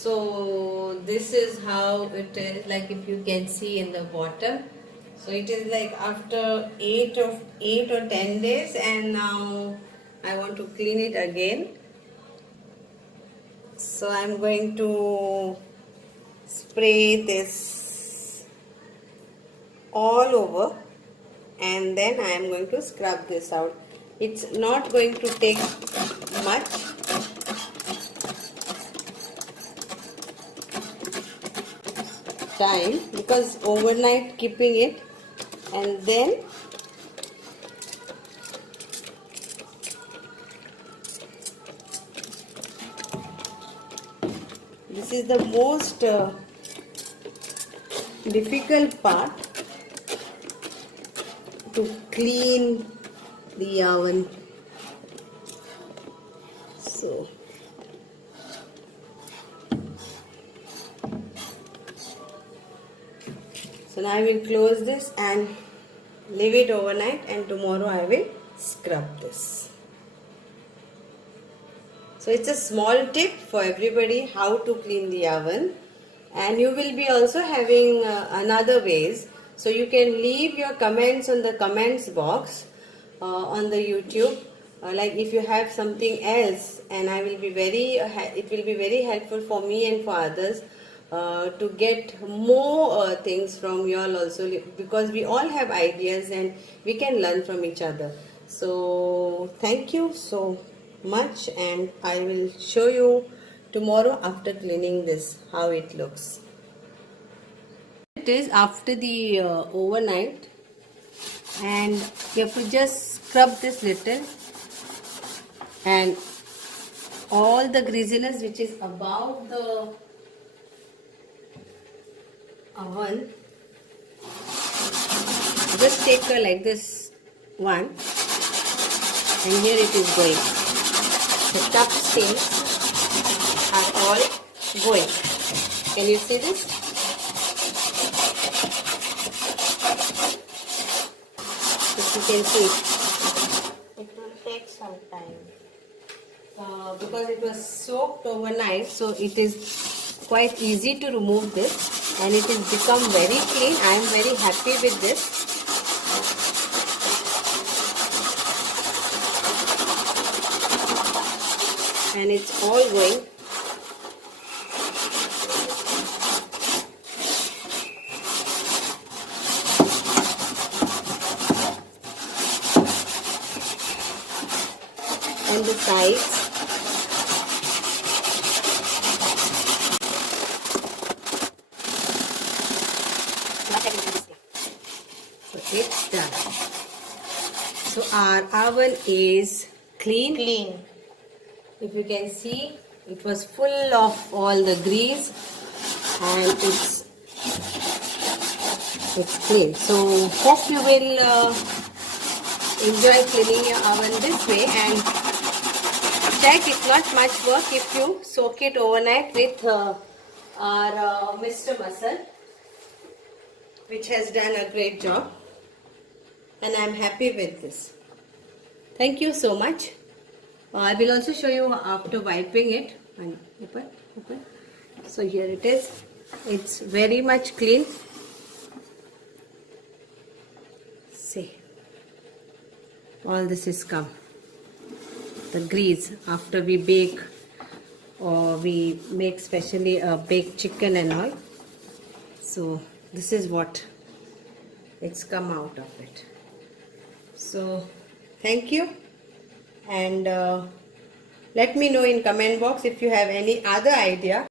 So this is how it is, like if you can see in the bottom. So it is like after 8 or 10 days, and now I want to clean it again. So I'm going to spray this all over, and then I am going to scrub this out. It's not going to take much. Time, because overnight keeping it, and then this is the most difficult part, to clean the oven. So now I will close this and leave it overnight, and tomorrow I will scrub this. So it's a small tip for everybody how to clean the oven, and you will be also having another ways. So you can leave your comments on the comments box on the YouTube, like if you have something else, and I will be it will be very helpful for me and for others to get more things from you all also, because we all have ideas and we can learn from each other. So thank you so much, and I will show you tomorrow after cleaning this how it looks. It is after the overnight, and you have to just scrub this little, and all the greasiness which is above the oven, just take like this one, and here it is going. The tough stains are all going. Can you see this? If you can see, it will take some time because it was soaked overnight, so it is quite easy to remove this. And it has become very clean. I am very happy with this. And it's all going. And the sides. So it's done. So our oven is clean. If you can see, it was full of all the grease, and it's clean. So hope you will enjoy cleaning your oven this way, and check, it's not much work if you soak it overnight with our Mr. Muscle, which has done a great job, and I am happy with this. Thank you so much. I will also show you after wiping it. And open. So here it is. It's very much clean. See, all this is come. The grease after we bake, or we make specially a baked chicken and all. So this is what it's come out of it. So thank you, and let me know in comment box if you have any other idea